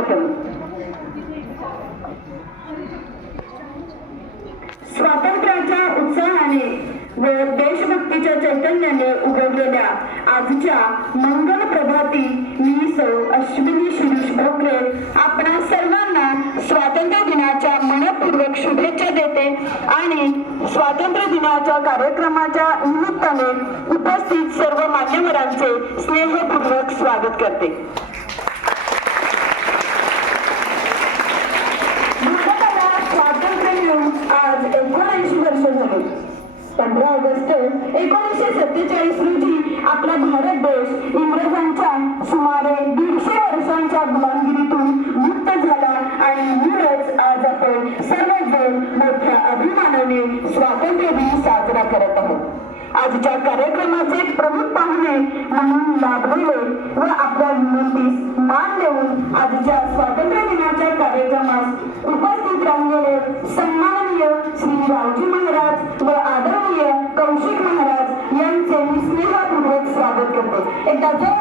स्वागतम स्वातंत्र्याच्या उत्साहाने व देशभक्तीच्या चैतन्याने उगवलेल्या आजच्या मंगल प्रभाती मी सौ अश्विनी शिरीष भोकरे आपणा सर्वांना स्वातंत्र्य दिनाच्या मनपूर्वक शुभेच्छा देते आणि स्वातंत्र्य दिनाच्या कार्यक्रमाच्या निमित्ताने उपस्थित सर्व मान्यवरांचे स्नेहपूर्वक स्वागत करते भारताला स्वातंत्र्य मिळून आज एकोणऐंशी वर्ष झाली पंधरा ऑगस्ट एकोणीसशे सत्तेचाळीस रोजी आपला भारत देश इंग्रजांच्या सुमारे दीडशे वर्षांच्या गुलामगिरीतून मुक्त झाला आणि म्हणूनच आज आपण सर्वजण मोठ्या अभिमानाने स्वातंत्र्य दिन साजरा करत आहोत. आजच्या कार्यक्रमाचे प्रमुख पाहुणे म्हणून लाभलेले व आपल्या विनंतीस मान देऊन आजच्या स्वातंत्र्य दिनाच्या कार्यक्रमास उपस्थित राहिलेले सन्माननीय श्री रावजी महाराज व Entonces,